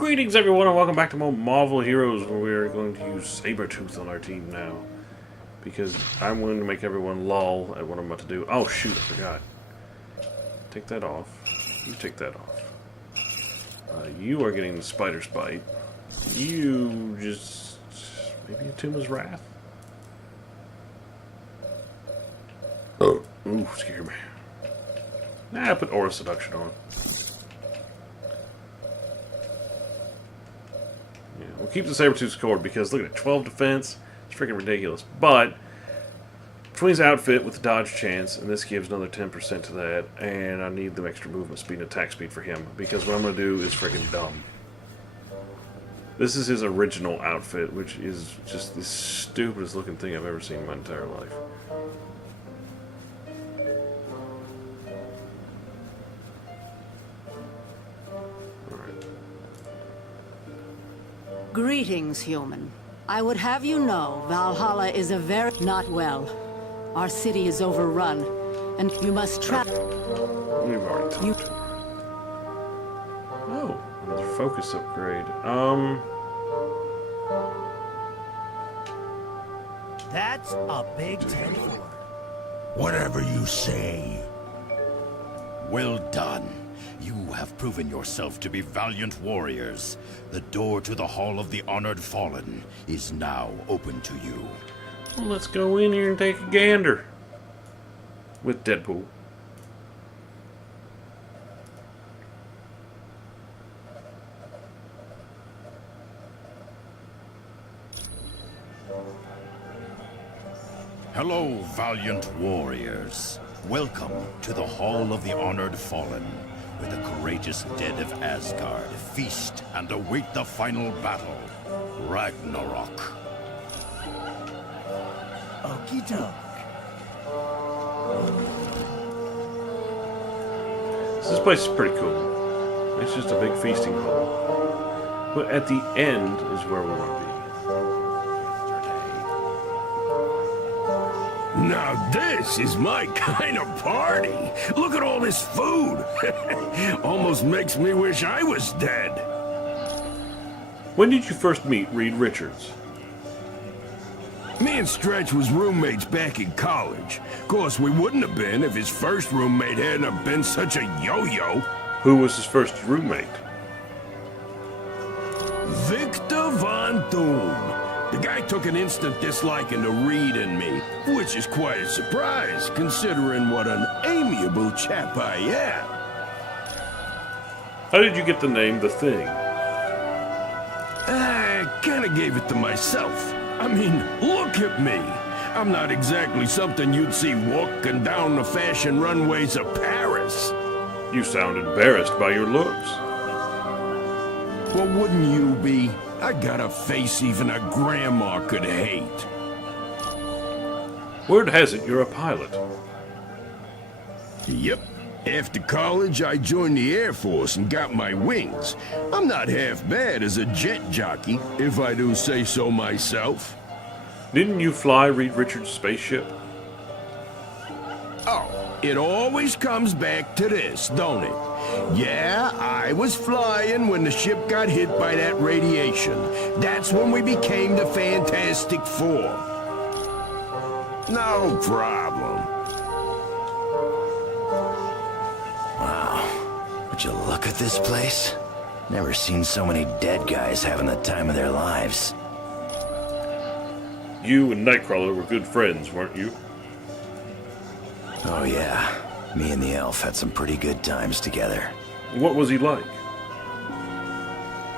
Greetings everyone and welcome back to more Marvel Heroes, where we are going to use Sabretooth on our team now. Because I'm willing to make everyone lull at what I'm about to do. Oh shoot, I forgot. Take that off. You take that off. You are getting the Spider's Bite. You just... maybe a Tuma's Wrath? Oh. Ooh, scared me. Nah, put Aura Seduction on. Yeah, we'll keep the Sabretooth's cord because look at it, 12 defense. It's freaking ridiculous. But between his outfit with the dodge chance, and this gives another 10% to that, and I need the extra movement speed and attack speed for him because what I'm going to do is freaking dumb. This is his original outfit, which is just the stupidest looking thing I've ever seen in my entire life. Greetings, human. I would have you know, Valhalla is a very... not well. Our city is overrun, and you must travel... We've already talked to her. Oh, another focus upgrade. That's a big 10-4. Whatever you say. Well done. You have proven yourself to be valiant warriors. The door to the Hall of the Honored Fallen is now open to you. Well, let's go in here and take a gander. With Deadpool. Hello, valiant warriors. Welcome to the Hall of the Honored Fallen, where the courageous dead of Asgard feast and await the final battle, Ragnarok. Okie doke. This place is pretty cool. It's just a big feasting hall. But at the end is where we want to be. Now this is my kind of party. Look at all this food. Almost makes me wish I was dead. When did you first meet Reed Richards? Me and Stretch was roommates back in college. Of course, we wouldn't have been if his first roommate hadn't have been such a yo-yo. Who was his first roommate? Victor Von Doom. The guy took an instant disliking to Reed and me, which is quite a surprise, considering what an amiable chap I am. How did you get the name The Thing? I kinda gave it to myself. I mean, look at me. I'm not exactly something you'd see walking down the fashion runways of Paris. You sound embarrassed by your looks. Well, wouldn't you be? I got a face even a grandma could hate. Word has it you're a pilot. Yep. After college, I joined the Air Force and got my wings. I'm not half bad as a jet jockey, if I do say so myself. Didn't you fly Reed Richards' spaceship? Oh, it always comes back to this, don't it? Yeah, I was flying when the ship got hit by that radiation. That's when we became the Fantastic Four. No problem. Wow. Would you look at this place? Never seen so many dead guys having the time of their lives. You and Nightcrawler were good friends, weren't you? Oh yeah. Me and the elf had some pretty good times together. What was he like?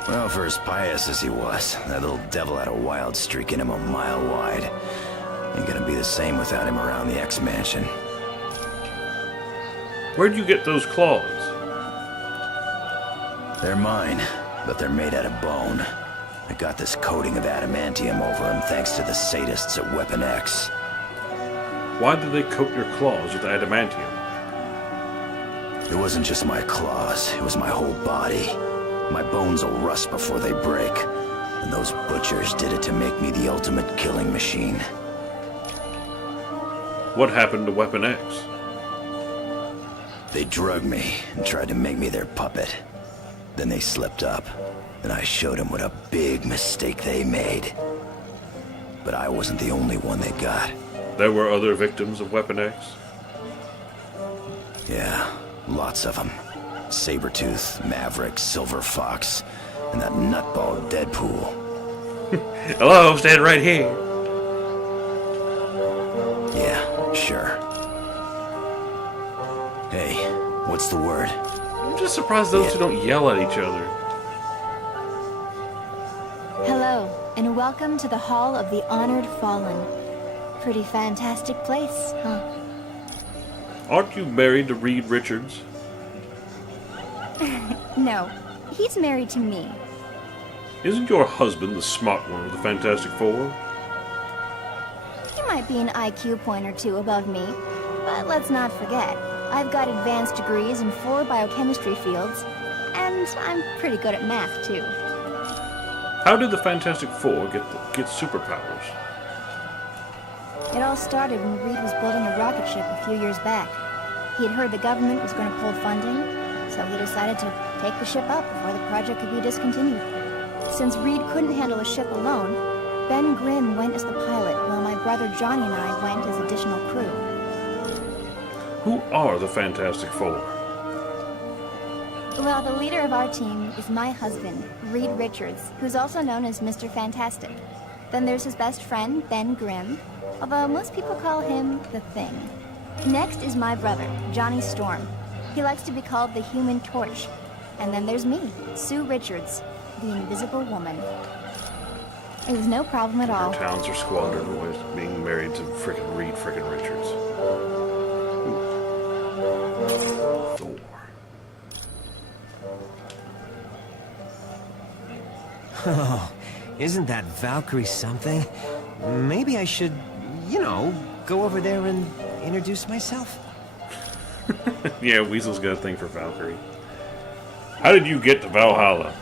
Well, for as pious as he was, that little devil had a wild streak in him a mile wide. Ain't gonna be the same without him around the X-Mansion. Where'd you get those claws? They're mine, but they're made out of bone. I got this coating of adamantium over them thanks to the sadists at Weapon X. Why did they coat your claws with adamantium? It wasn't just my claws, it was my whole body. My bones will rust before they break. And those butchers did it to make me the ultimate killing machine. What happened to Weapon X? They drugged me and tried to make me their puppet. Then they slipped up, and I showed them what a big mistake they made. But I wasn't the only one they got. There were other victims of Weapon X? Yeah, lots of them. Sabretooth, Maverick, Silver Fox, and that nutball Deadpool. Hello, stand right here. Yeah, sure. Hey, what's the word? I'm just surprised those two don't yell at each other. Hello, and welcome to the Hall of the Honored Fallen. Pretty fantastic place, huh? Aren't you married to Reed Richards? No, he's married to me. Isn't your husband the smart one of the Fantastic Four? He might be an IQ point or two above me, but let's not forget, I've got advanced degrees in 4 biochemistry fields, and I'm pretty good at math, too. How did the Fantastic Four get superpowers? It all started when Reed was building a rocket ship a few years back. He had heard the government was going to pull funding, so he decided to take the ship up before the project could be discontinued. Since Reed couldn't handle a ship alone, Ben Grimm went as the pilot, while my brother Johnny and I went as additional crew. Who are the Fantastic Four? Well, the leader of our team is my husband, Reed Richards, who's also known as Mr. Fantastic. Then there's his best friend, Ben Grimm, although most people call him the Thing. Next is my brother, Johnny Storm. He likes to be called the Human Torch. And then there's me, Sue Richards, the Invisible Woman. It was no problem at all. Our towns are squandered with being married to frickin' Reed frickin' Richards. Ooh. Thor. Oh, isn't that Valkyrie something? Maybe I should, go over there and introduce myself. Yeah, Weasel's got a thing for Valkyrie. How did you get to Valhalla?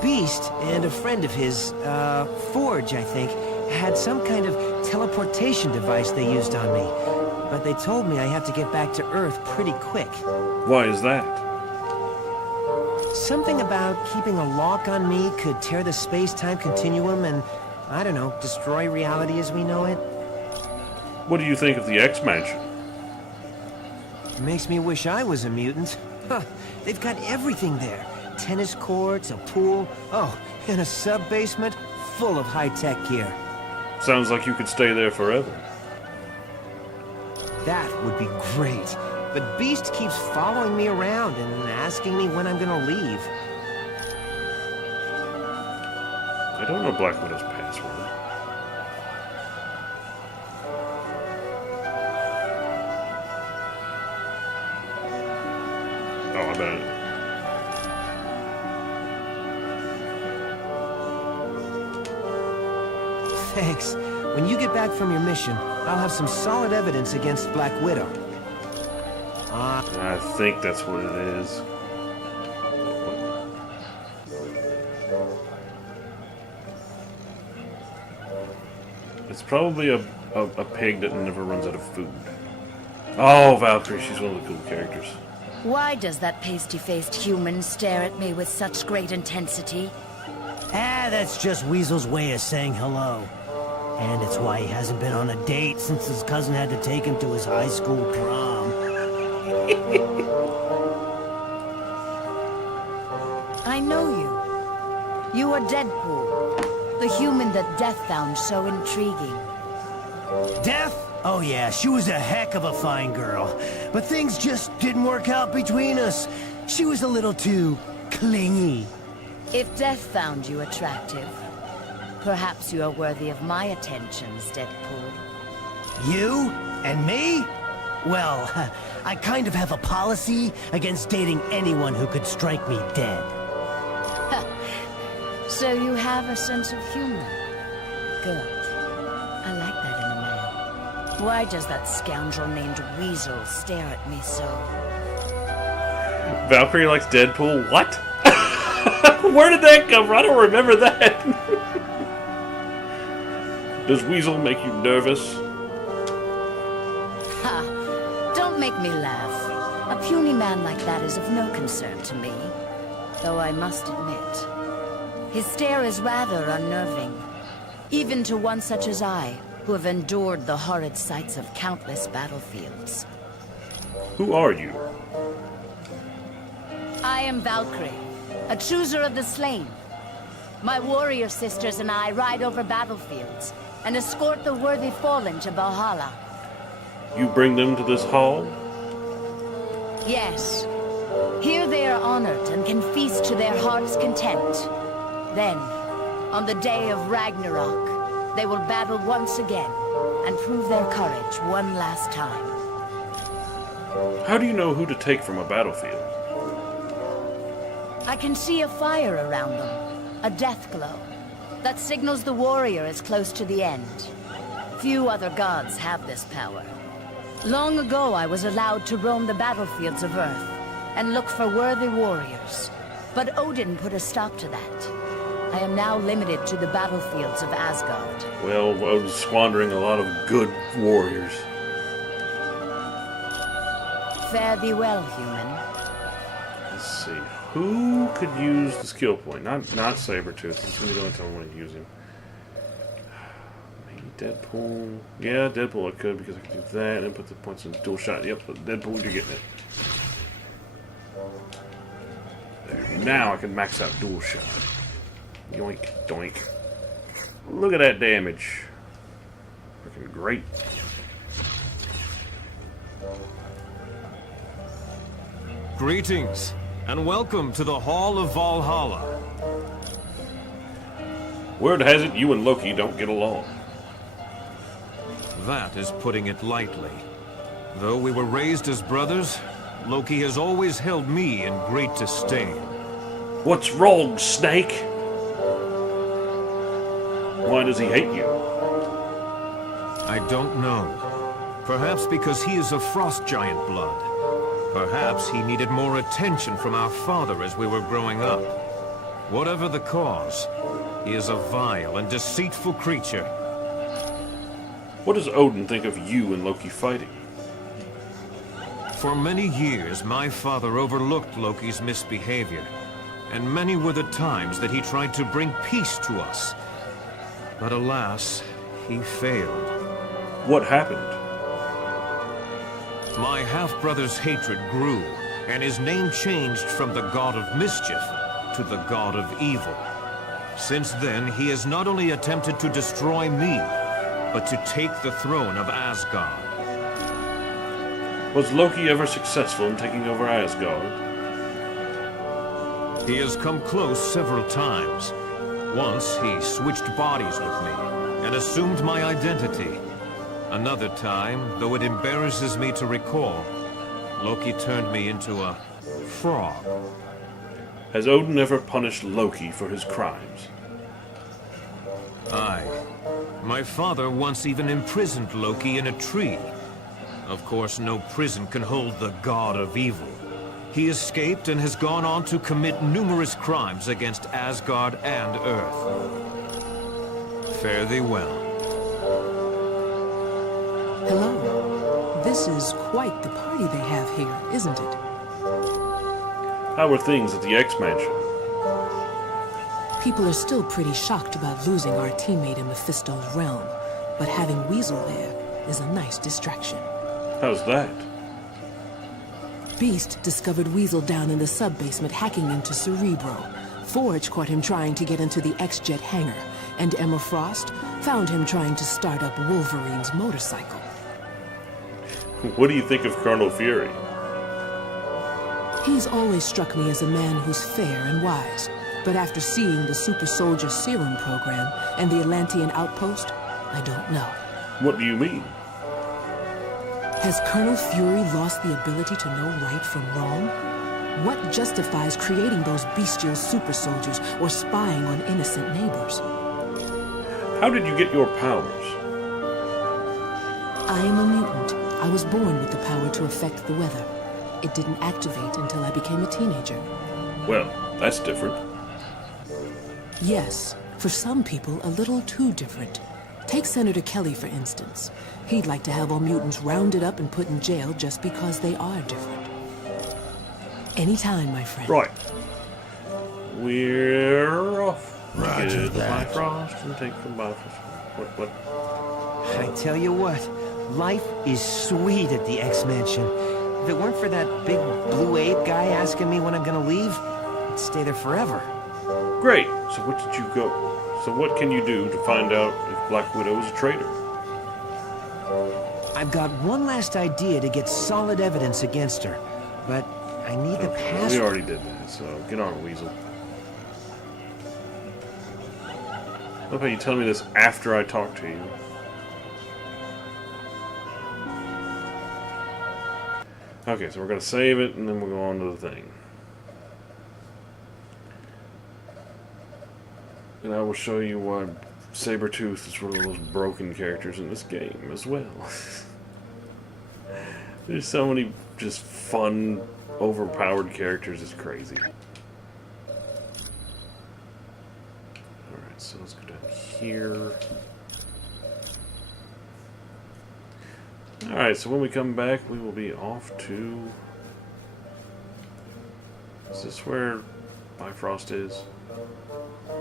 Beast and a friend of his, Forge, I think, had some kind of teleportation device they used on me. But they told me I have to get back to Earth pretty quick. Why is that? Something about keeping a lock on me could tear the space-time continuum and, I don't know, destroy reality as we know it. What do you think of the X-Mansion? Makes me wish I was a mutant. Huh, they've got everything there. Tennis courts, a pool, and a sub-basement full of high-tech gear. Sounds like you could stay there forever. That would be great. But Beast keeps following me around and asking me when I'm gonna leave. I don't know Black Widow's password. Oh, I bet I do. Thanks. When you get back from your mission, I'll have some solid evidence against Black Widow. I think that's what it is. It's probably a pig that never runs out of food. Oh, Valkyrie, she's one of the cool characters. Why does that pasty-faced human stare at me with such great intensity? That's just Weasel's way of saying hello. And it's why he hasn't been on a date since his cousin had to take him to his high school prom. I know you. You are Deadpool, the human that Death found so intriguing. Death? Oh yeah, she was a heck of a fine girl. But things just didn't work out between us. She was a little too clingy. If Death found you attractive, perhaps you are worthy of my attentions, Deadpool. You? And me? Well, I kind of have a policy against dating anyone who could strike me dead. So you have a sense of humor. Good. I like that in a man. Why does that scoundrel named Weasel stare at me so? Valkyrie likes Deadpool? What? Where did that come from? I don't remember that. Does Weasel make you nervous? Ha! Don't make me laugh. A A puny man like that is of no concern to me, though I must admit, his stare is rather unnerving, even to one such as I, who have endured the horrid sights of countless battlefields. Who are you? I am Valkyrie, a chooser of the slain. My warrior sisters and I ride over battlefields and escort the worthy fallen to Valhalla. You bring them to this hall? Yes. Here they are honored and can feast to their heart's content. Then, on the day of Ragnarok, they will battle once again and prove their courage one last time. How do you know who to take from a battlefield? I can see a fire around them, a death glow, that signals the warrior is close to the end. Few other gods have this power. Long ago I was allowed to roam the battlefields of Earth and look for worthy warriors, but Odin put a stop to that. I am now limited to the battlefields of Asgard. Well, I was squandering a lot of good warriors. Fare thee well, human. Let's see. Who could use the skill point? Not Sabretooth. He's going to go and tell me when to use him. Maybe Deadpool. Yeah, Deadpool I could, because I could do that and put the points in dual shot. Yep, but Deadpool, you're getting it. There. Now I can max out dual shot. Yoink, doink. Look at that damage. Freaking great. Greetings, and welcome to the Hall of Valhalla. Word has it you and Loki don't get along. That is putting it lightly. Though we were raised as brothers, Loki has always held me in great disdain. What's wrong, Snake? Why does he hate you? I don't know. Perhaps because he is of frost giant blood. Perhaps he needed more attention from our father as we were growing up. Whatever the cause, he is a vile and deceitful creature. What does Odin think of you and Loki fighting? For many years, my father overlooked Loki's misbehavior, and many were the times that he tried to bring peace to us. But alas, he failed. What happened? My half-brother's hatred grew, and his name changed from the god of mischief to the god of evil. Since then, he has not only attempted to destroy me, but to take the throne of Asgard. Was Loki ever successful in taking over Asgard? He has come close several times. Once, he switched bodies with me, and assumed my identity. Another time, though it embarrasses me to recall, Loki turned me into a frog. Has Odin ever punished Loki for his crimes? Aye. My father once even imprisoned Loki in a tree. Of course, no prison can hold the god of evil. He escaped and has gone on to commit numerous crimes against Asgard and Earth. Fare thee well. Hello. This is quite the party they have here, isn't it? How were things at the X-Mansion? People are still pretty shocked about losing our teammate in Mephisto's realm, but having Weasel there is a nice distraction. How's that? Beast discovered Weasel down in the sub-basement hacking into Cerebro. Forge caught him trying to get into the X-Jet hangar, and Emma Frost found him trying to start up Wolverine's motorcycle. What do you think of Colonel Fury? He's always struck me as a man who's fair and wise, but after seeing the Super Soldier Serum program and the Atlantean outpost, I don't know. What do you mean? Has Colonel Fury lost the ability to know right from wrong? What justifies creating those bestial super soldiers or spying on innocent neighbors? How did you get your powers? I am a mutant. I was born with the power to affect the weather. It didn't activate until I became a teenager. Well, that's different. Yes, for some people, a little too different. Take Senator Kelly, for instance. He'd like to have all mutants rounded up and put in jail just because they are different. Anytime, my friend. Right. We're off. Roger Get the that. Bifrost and take the Bifrost. What? I tell you what, life is sweet at the X-Mansion. If it weren't for that big blue ape guy asking me when I'm gonna leave, I'd stay there forever. Great. So what did you go? So what can you do to find out if Black Widow is a traitor? I've got one last idea to get solid evidence against her, but I need the We password. already did that, so get on it, Weasel. I love how you tell me this after I talk to you. Okay, so we're going to save it, and then we'll go on to the thing. And I will show you why Sabretooth is one of the most broken characters in this game as well. There's so many just fun, overpowered characters, it's crazy. Alright, so let's go down here. Alright, so when we come back, we will be off to... Is this where Bifrost is?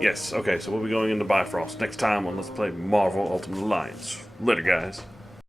Yes, okay, so we'll be going into Bifrost next time on Let's Play Marvel Ultimate Alliance. Later, guys.